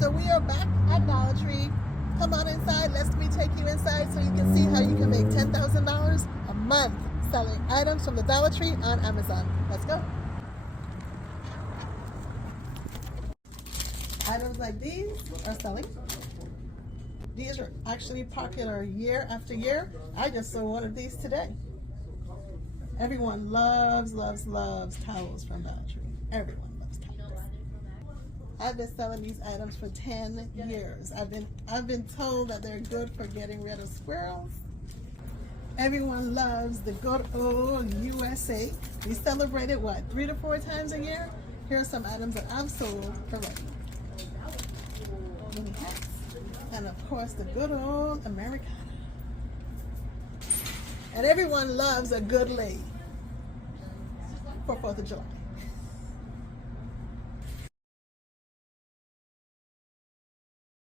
So we are back at Dollar Tree. Come on inside. Let me take you inside so you can see how you can make $10,000 a month selling items from the Dollar Tree on Amazon. Let's go. Items like these are selling. These are actually popular year after year. I just saw one of these today. Everyone loves towels from Dollar Tree. Everyone loves towels. I've been selling these items for 10 years. I've been told that they're good for getting rid of squirrels. Everyone loves the good old USA. We celebrate it, what, 3 to 4 times a year? Here are some items that I've sold already. Mini hats. And of course, the good old Americana. And everyone loves a good lay for 4th of July.